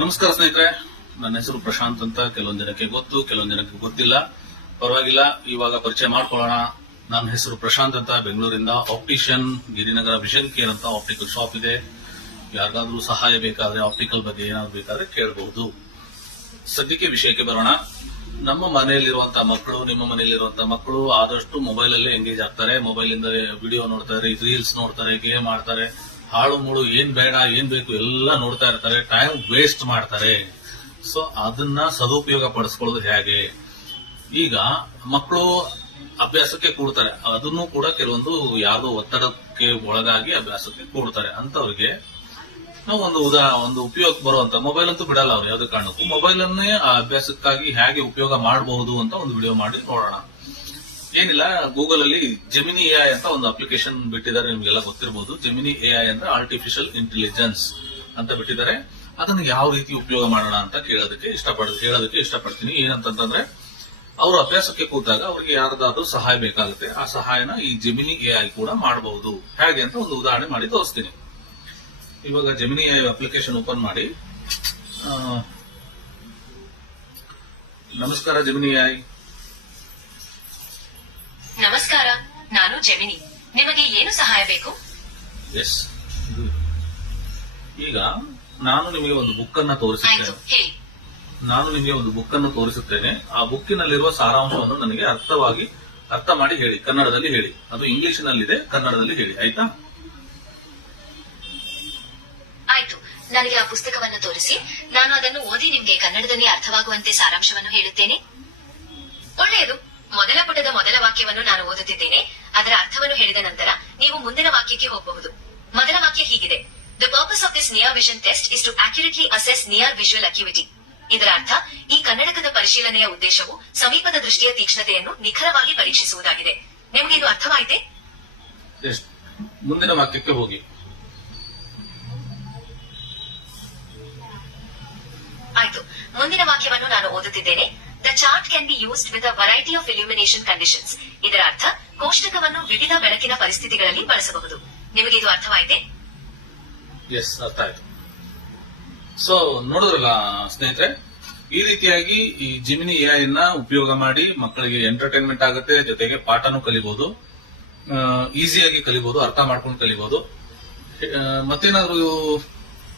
ನಮಸ್ಕಾರ ಸ್ನೇಹಿತರೆ, ನನ್ನ ಹೆಸರು ಪ್ರಶಾಂತ್ ಅಂತ. ಕೆಲವೊಂದು ಜನಕ್ಕೆ ಗೊತ್ತು, ಕೆಲವೊಂದು ಜನಕ್ಕೆ ಗೊತ್ತಿಲ್ಲ. ಪರವಾಗಿಲ್ಲ, ಇವಾಗ ಪರಿಚಯ ಮಾಡ್ಕೊಳ್ಳೋಣ. ನನ್ನ ಹೆಸರು ಪ್ರಶಾಂತ್ ಅಂತ, ಬೆಂಗಳೂರಿಂದ. ಆಪ್ಟಿಷಿಯನ್ ಗಿರಿನಗರ ವಿಷನ್ ಕೇರ್ ಅಂತ ಆಪ್ಟಿಕಲ್ ಶಾಪ್ ಇದೆ. ಯಾರಿಗಾದ್ರೂ ಸಹಾಯ ಬೇಕಾದ್ರೆ ಆಪ್ಟಿಕಲ್ ಬಗ್ಗೆ ಏನಾದ್ರು ಬೇಕಾದ್ರೆ ಕೇಳಬಹುದು. ಸದ್ಯಕ್ಕೆ ವಿಷಯಕ್ಕೆ ಬರೋಣ. ನಮ್ಮ ಮನೆಯಲ್ಲಿರುವಂತಹ ಮಕ್ಕಳು, ನಿಮ್ಮ ಮನೆಯಲ್ಲಿರುವಂತಹ ಮಕ್ಕಳು ಆದಷ್ಟು ಮೊಬೈಲ್ ಅಲ್ಲಿ ಎಂಗೇಜ್ ಆಗ್ತಾರೆ. ಮೊಬೈಲ್ ಇಂದ ವಿಡಿಯೋ ನೋಡ್ತಾರೆ ರೀಲ್ಸ್ ನೋಡ್ತಾರೆ ಗೇಮ್ ಆಡ್ತಾರೆ. ಹಾಳು ಮುಳು ಏನ್ ಬೇಡ, ಏನ್ ಬೇಕು ಎಲ್ಲ ನೋಡ್ತಾ ಇರ್ತಾರೆ ಟೈಮ್ ವೇಸ್ಟ್ ಮಾಡ್ತಾರೆ. ಸೊ ಅದನ್ನ ಸದುಪಯೋಗ ಪಡಿಸ್ಕೊಳ್ಳೋದು ಹೇಗೆ? ಈಗ ಮಕ್ಕಳು ಅಭ್ಯಾಸಕ್ಕೆ ಕೂಡ್ತಾರೆ. ಅದನ್ನು ಕೂಡ ಕೆಲವೊಂದು ಯಾವುದೋ ಒತ್ತಡಕ್ಕೆ ಒಳಗಾಗಿ ಅಭ್ಯಾಸಕ್ಕೆ ಕೂಡ್ತಾರೆ. ಅಂತವ್ರಿಗೆ ನಾವು ಒಂದು ಉದಾ, ಒಂದು ಉಪಯೋಗ ಬರುವಂತ ಮೊಬೈಲ್ ಅಂತೂ ಬಿಡಲ್ಲ ಅವ್ರು ಯಾವ್ದು ಕಾರಣಕ್ಕೂ. ಮೊಬೈಲ್ ಅನ್ನೇ ಆ ಅಭ್ಯಾಸಕ್ಕಾಗಿ ಹೇಗೆ ಉಪಯೋಗ ಮಾಡಬಹುದು ಅಂತ ಒಂದು ವಿಡಿಯೋ ಮಾಡಿ ನೋಡೋಣ. ಏನಿಲ್ಲ ಗೂಗಲ್ ಅಲ್ಲಿ ಜೆಮಿನಿ ಎಐ ಅಂತ ಒಂದು ಅಪ್ಲಿಕೇಶನ್ ಬಿಟ್ಟಿದ್ದಾರೆ, ನಿಮ್ಗೆಲ್ಲ ಗೊತ್ತಿರಬಹುದು ಜೆಮಿನಿ ಐ ಅಂದ್ರೆ ಆರ್ಟಿಫಿಷಿಯಲ್ ಇಂಟೆಲಿಜೆನ್ಸ್ ಅಂತ ಬಿಟ್ಟಿದ್ದಾರೆ. ಅದನ್ನ ಯಾವ ರೀತಿ ಉಪಯೋಗ ಮಾಡೋಣ ಅಂತ ಕೇಳೋದಕ್ಕೆ ಇಷ್ಟಪಡ, ಹೇಳೋದಕ್ಕೆ ಇಷ್ಟಪಡ್ತೀನಿ. ಏನಂತಂದ್ರೆ ಅವರು ಅಭ್ಯಾಸಕ್ಕೆ ಕೂತಾಗ ಅವ್ರಿಗೆ ಯಾರ್ದಾದ್ರೂ ಸಹಾಯ ಬೇಕಾಗುತ್ತೆ. ಆ ಸಹಾಯನ ಈ ಜೆಮಿನಿ ಐ ಕೂಡ ಮಾಡಬಹುದು ಹೇಗೆ ಅಂತ ಒಂದು ಉದಾಹರಣೆ ಮಾಡಿ ತೋರಿಸ್ತೀನಿ. ಇವಾಗ ಜೆಮಿನಿ ಅಪ್ಲಿಕೇಶನ್ ಓಪನ್ ಮಾಡಿ ನಮಸ್ಕಾರ ಜೆಮಿನಿ ಐ ನಮಸ್ಕಾರ ನಾನು ಜೆಮಿನಿ. ನಿಮಗೆ ಏನು ಸಹಾಯ ಬೇಕು? ಎಸ್ ಈಗ ನಾನು ನಿಮಗೆ ಒಂದು ಬುಕ್ ಅನ್ನ ಆಯ್ತು ತೋರಿಸುತ್ತೇನೆ ಹೇಳಿ. ನಾನು ನಿಮಗೆ ಒಂದು ಬುಕ್ ಅನ್ನು ತೋರಿಸುತ್ತೇನೆ. ಆ ಬುಕ್ಕಿನಲ್ಲಿರುವ ಸಾರಾಂಶವನ್ನು ನನಗೆ ಅರ್ಥವಾಗಿ ಅರ್ಥ ಮಾಡಿ ಹೇಳಿ. ಕನ್ನಡದಲ್ಲಿ ಹೇಳಿ. ಅದು ಇಂಗ್ಲಿಷ್ನಲ್ಲಿದೆ ಕನ್ನಡದಲ್ಲಿ ಹೇಳಿ. ಆಯ್ತಾ? ಆಯ್ತು. ನನಗೆ ಆ ಪುಸ್ತಕವನ್ನು ತೋರಿಸಿ. ನಾನು ಅದನ್ನು ಓದಿ ನಿಮ್ಗೆ ಕನ್ನಡದಲ್ಲಿ ಅರ್ಥವಾಗುವಂತೆ ಸಾರಾಂಶವನ್ನು ಹೇಳುತ್ತೇನೆ. ಒಳ್ಳೆಯದು. ಮೊದಲ ಪುಟದ ಮೊದಲ ವಾಕ್ಯವನ್ನು ನಾನು ಓದುತ್ತಿದ್ದೇನೆ ಅದರ ಅರ್ಥವನ್ನು ಹೇಳಿದ ನಂತರ ನೀವು ಮುಂದಿನ ವಾಕ್ಯಕ್ಕೆ ಹೋಗಬಹುದು. ಮೊದಲ ವಾಕ್ಯ ಹೀಗಿದೆ. The purpose of this near vision test is to accurately assess near visual acuity ಇದರ ಅರ್ಥ ಈ ಕನ್ನಡಕದ ಪರಿಶೀಲನೆಯ ಉದ್ದೇಶವು ಸಮೀಪದ ದೃಷ್ಟಿಯ ತೀಕ್ಷ್ಣತೆಯನ್ನು ನಿಖರವಾಗಿ ಪರೀಕ್ಷಿಸುವುದಾಗಿದೆ. ನಿಮಗೆ ಇದು ಅರ್ಥವಾಯಿತೆ? ಮುಂದಿನ ವಾಕ್ಯಕ್ಕೆ ಹೋಗಿ. ಆಯ್ತು. ಮುಂದಿನ ವಾಕ್ಯವನ್ನು ನಾನು ಓದುತ್ತಿದ್ದೇನೆ. Chart can be used with a variety of illumination conditions ಇದರ ಅರ್ಥ, ಕೋಷ್ಟಕವನ್ನು ವಿವಿಧ ಬೆಳಕಿನ ಪರಿಸ್ಥಿತಿಗಳಲ್ಲಿ ಬಳಸಬಹುದು. ನಿಮಗೆ ಇದು ಅರ್ಥವಾಯಿತೆ? ಎಸ್ ಅರ್ಥ ಆಯ್ತು ಸೊ ನೋಡಿದ್ರಲ್ಲ ಸ್ನೇಹಿತರೆ, ಈ ರೀತಿಯಾಗಿ ಈ ಜಿಮಿನಿ ಎಐ ನ ಉಪಯೋಗ ಮಾಡಿ ಮಕ್ಕಳಿಗೆ ಎಂಟರ್ಟೈನ್ಮೆಂಟ್ ಆಗುತ್ತೆ, ಜೊತೆಗೆ ಪಾಠನೂ ಕಲಿಬಹುದು ಈಸಿಯಾಗಿ ಕಲಿಬಹುದು ಅರ್ಥ ಮಾಡ್ಕೊಂಡು ಕಲಿಬಹುದು ಮತ್ತೇನಾದ್ರೂ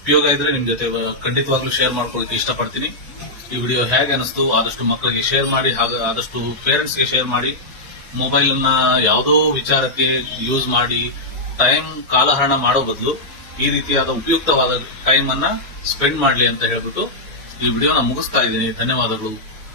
ಉಪಯೋಗ ಇದ್ರೆ ನಿಮ್ ಜೊತೆ ಖಂಡಿತವಾಗ್ಲೂ ಶೇರ್ ಮಾಡ್ಕೊಳ್ಳಿಕ್ಕೆ ಇಷ್ಟಪಡ್ತೀನಿ. ಈ ವಿಡಿಯೋ ಹೇಗೆ ಅನಿಸ್ತು, ಆದಷ್ಟು ಮಕ್ಕಳಿಗೆ ಶೇರ್ ಮಾಡಿ, ಹಾಗೆ, ಆದಷ್ಟು ಪೇರೆಂಟ್ಸ್ಗೆ ಶೇರ್ ಮಾಡಿ ಮೊಬೈಲ್ನ ಯಾವುದೋ ವಿಚಾರಕ್ಕೆ ಯೂಸ್ ಮಾಡಿ ಟೈಮ್ ಕಾಲಹರಣ ಮಾಡೋ ಬದಲು ಈ ರೀತಿಯಾದ ಉಪಯುಕ್ತವಾದ ಟೈಮ್ ಅನ್ನ ಸ್ಪೆಂಡ್ ಮಾಡಲಿ ಅಂತ ಹೇಳ್ಬಿಟ್ಟು ಈ ವಿಡಿಯೋನ ಮುಗಿಸ್ತಾ ಇದ್ದೀನಿ. ಧನ್ಯವಾದಗಳು.